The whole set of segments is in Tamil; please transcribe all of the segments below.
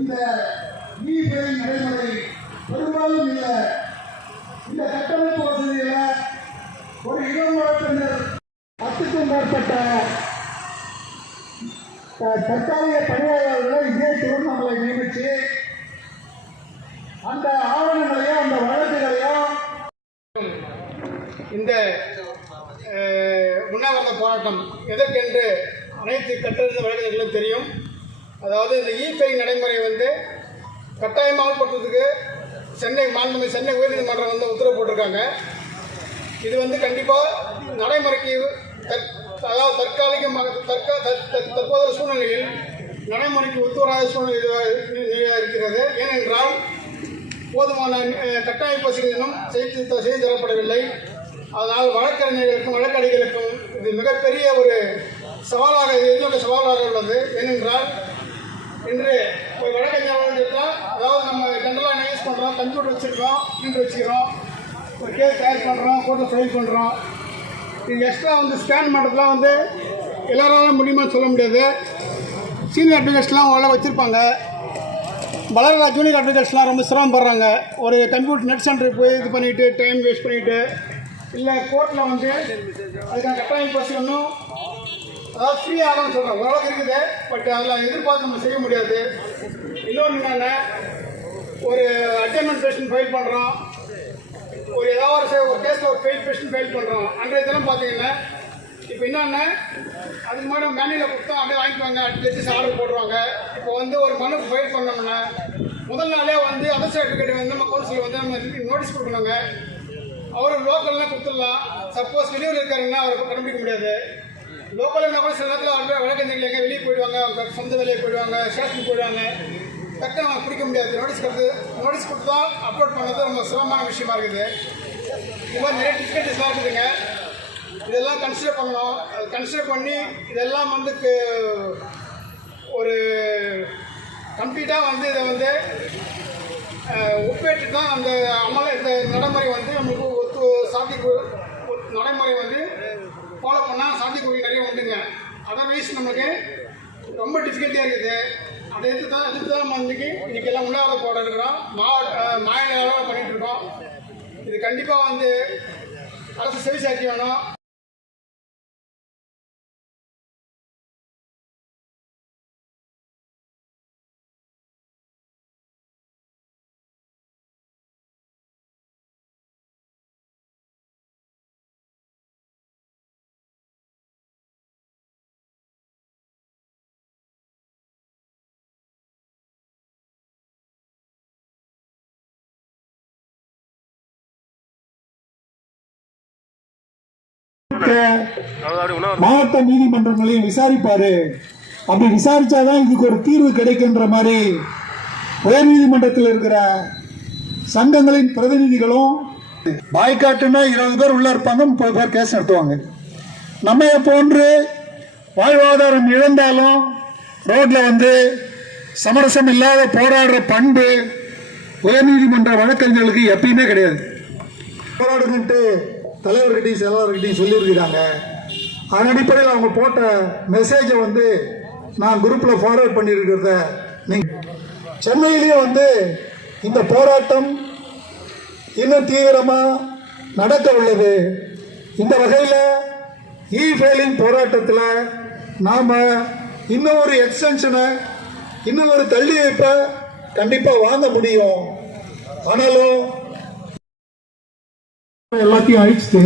இந்த நீதிபதி நடைமுறை பெரும்பாலும் இல்லை. இந்த கட்டமைப்பு வசதியில ஒரு 20 வழக்கறிஞர் 10க்கும் மேற்பட்ட தற்காலிக பணியாளர்களை இதே திருவண்ணாமலை நியமிச்சு அந்த ஆவணங்களையும் அந்த வழக்குகளையும் இந்த உண்ணாவிரத போராட்டம் எதற்கென்று அனைத்து கட்டறிந்த வழக்கறிஞர்களும் தெரியும். அதாவது இந்த இ-ஃபை நடைமுறை கட்டாயமாக அமல்படுத்துறதுக்கு சென்னை உயர்நீதிமன்றம் உத்தரவு போட்டிருக்காங்க. இது கண்டிப்பாக நடைமுறைக்கு அதாவது தற்காலிகமாக தற்போதைய சூழ்நிலையில் நடைமுறைக்கு ஒத்துவராத சூழ்நிலை இருக்கிறது. ஏனென்றால் போதுமான கட்டமைப்பு வசதிகளும் செய்து தரப்படவில்லை. அதனால் வழக்கறிஞர்களுக்கும் வழக்கறிஞர்களுக்கும் இது மிகப்பெரிய ஒரு சவாலாக உள்ளது. ஏனென்றால் இன்று ஒரு வழக்கறிஞர் எடுத்தால், அதாவது நம்ம ஜென்ரலாக என்ன யூஸ் பண்ணுறோம், கம்ப்யூட்டர் வச்சுருக்கோம், பிரிண்ட் வச்சுக்கிறோம், ஒரு கேஸ் தயார் பண்ணுறோம், கோர்ட்டில் ஃபைல் பண்ணுறோம். இது எக்ஸ்ட்ரா ஸ்கேன் பண்ணுறதுலாம் எல்லாராலும் முடியுமான்னு சொல்ல முடியாது. சீனியர் அட்வொகேட்ஸ்லாம் அவ்வளோ வச்சுருப்பாங்க. வளர்கிற ஜூனியர் அட்வொகேட்ஸ்லாம் ரொம்ப சிரமப்படுறாங்க. ஒரு கம்ப்யூட்டர் நெட் சென்டருக்கு போய் இது பண்ணிவிட்டு டைம் வேஸ்ட் பண்ணிவிட்டு, இல்லை கோர்ட்டில் அதுக்கான கட்டாயம் பசி ஒன்றும் அதாவது ஃப்ரீ ஆகணும்னு சொல்கிறோம். ஓரளவுக்கு இருக்குது, பட் அதில் எதிர்பார்த்து நம்ம செய்ய முடியாது. இன்னொன்று என்னென்ன, ஒரு அட்டென்மெண்ட் பெட்டிஷன் ஃபைல் பண்ணுறோம், ஏதாவது ஒரு கேஸில் ஒரு பெட்டிஷன் ஃபைல் பண்ணுறோம். அன்றைய தினம் பார்த்தீங்கன்னா இப்போ என்னென்ன அதுக்கு முன்னாடி மேனுவலில் கொடுத்தோம், அப்படியே வாங்கிக்குவாங்க, ஜட்ஜஸ் ஆர்டர் போடுவாங்க. இப்போ ஒரு மனு ஃபைல் பண்ணோம்னா முதல் நாளே அதர் சர்டிஃபிகேட் நம்ம கவுன்சில் நம்ம நோட்டீஸ் கொடுக்கணுங்க. அவர் லோக்கல்லாம் கொடுத்துடலாம். சப்போஸ் வெளியூர் இருக்காருன்னா அவரை கண்டுபிடிக்க முடியாது. லோக்கலில் கூட சில நேரத்தில் வழக்கறிஞர்கள் எங்கே வெளியே போயிடுவாங்க, அவங்க சொந்த வேலையை போயிடுவாங்க, ஸ்டேஷனுக்கு போயிடுவாங்க. டக்குன்னு அவங்க பிடிக்க முடியாது. நோட்டீஸ் கொடுத்து தான் அப்லோட் பண்ணது ரொம்ப சிரமமான விஷயமா இருக்குது. இது மாதிரி நிறைய டிஃபிகல்ட்டிஸ்லாம் இருக்குதுங்க. இதெல்லாம் கன்சிடர் பண்ணணும். கன்சிடர் பண்ணி இதெல்லாம் ஒரு கம்ப்ளீட்டாக இதை ஒப்பேற்று தான் அந்த இந்த நடைமுறை நம்மளுக்கு நடைமுறை ஃபாலோ பண்ணால் சாத்தியக்கூடிய நிறைய உண்டுங்க. அதர்வைஸ் நம்மளுக்கு ரொம்ப டிஃபிகல்ட்டியாக இருக்குது. அதை எடுத்து தான் நம்ம இன்றைக்கி எல்லாம் உண்ணாவிரத போட இருக்கிறோம். மாநில அளவில் பண்ணிகிட்டு இருக்கோம். இது கண்டிப்பாக அரசு செவி சாட்சி வேணும். மாவட்ட நீதிமன்றங்களையும் விசாரிப்பாரு. அப்படி விசாரிச்சாதான் இதுக்கு ஒரு தீர்வு கிடைக்கின்ற மாதிரி உயர் நீதிமன்றத்தில் இருக்கிற சங்கங்களின் பிரதிநிதிகளும் பாய்காட்டுன்னா 20 பேர் உள்ள இருப்பாங்க, 30 பேர் கேஸ் நடத்துவாங்க. நம்ம போன்று வாழ்வாதாரம் இழந்தாலும் ரோட்ல சமரசம் இல்லாத போராடுற பண்பு உயர் நீதிமன்ற வழக்கறிஞர்களுக்கு எப்பயுமே கிடையாது. போராடுகிட்டு தலைவர்கிட்டையும் செயலாளர்கிட்டையும் சொல்லியிருக்கிறாங்க. அதன் அடிப்படையில் அவங்க போட்ட மெசேஜை நான் குரூப்பில் ஃபார்வர்ட் பண்ணியிருக்கிறத நீங்கள் சென்னையிலேயே இந்த போராட்டம் இன்னும் தீவிரமாக நடக்க உள்ளது. இந்த வகையில் இ-ஃபைலிங் போராட்டத்தில் நாம் இன்னும் ஒரு எக்ஸ்டென்ஷனை, இன்னும் ஒரு தள்ளி வைப்பை கண்டிப்பாக வாங்க முடியும். ஆனாலும் எல்லாத்தையும் அழிச்சுட்டு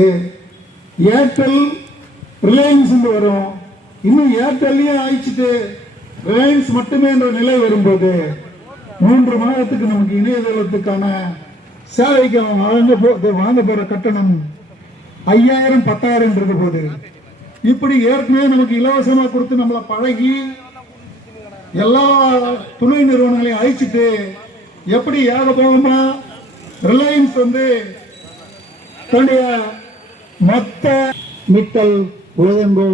ஏர்டெல் ரிலையன்ஸ் வரும். இன்னும் ஏர்டெல்லையும் அழிச்சுட்டு ரிலையன்ஸ் மட்டுமே என்ற நிலை வரும்போது 3 மாதத்துக்கு நமக்கு இணையதளத்துக்கான சேவைக்கு வாங்க போற கட்டணம் 5000 10,000 இருக்க போது, இப்படி ஏற்கனவே நமக்கு இலவசமா கொடுத்து நம்மளை பழகி எல்லா துணை நிறுவனங்களையும் அழிச்சுட்டு எப்படி ஏகபோகமா ரிலையன்ஸ் தன்னுடைய மொத்த மிட்டல் உலகங்கோ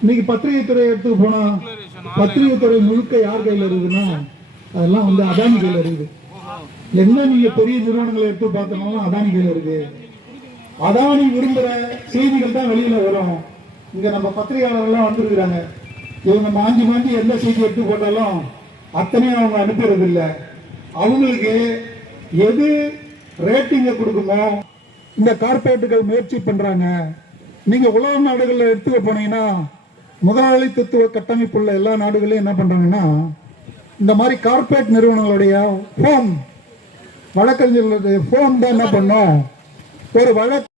இன்னைக்கு பத்திரிகை துறை எடுத்து போனா பத்திரிகை துறை முழுக்க யார் கையில் இருக்குதுன்னா அதெல்லாம் அதானி கையில் இருக்குது. என்ன நீங்க பெரிய நிறுவனங்களை எடுத்து பார்த்தோம்னா அதானி கையில் இருக்கு. அதானி விரும்புற செய்திகள் தான் வெளியில வரும். இங்க நம்ம பத்திரிகையாளர்கள் எல்லாம் வந்திருக்கிறாங்க. இவங்க மாஞ்சி எந்த செய்தி எடுத்து போட்டாலும் அத்தனையும் அவங்க அனுப்புறது இல்ல. அவங்களுக்கு எது ரேட்டிங்க கொடுக்குமோ இந்த கார்பரேட்டுகள் முயற்சி பண்றாங்க. நீங்க உலக நாடுகள்ல எடுத்துக்க போனீங்கன்னா முதலாளித்துவ கட்டமைப்புள்ள எல்லா நாடுகளையும் என்ன பண்றாங்கன்னா இந்த மாதிரி கார்பரேட் நிறுவனங்களுடைய ஃபோம் வழக்கறிஞர்களுடைய ஃபோம் தான் என்ன பண்ணும், ஒரு வழக்கு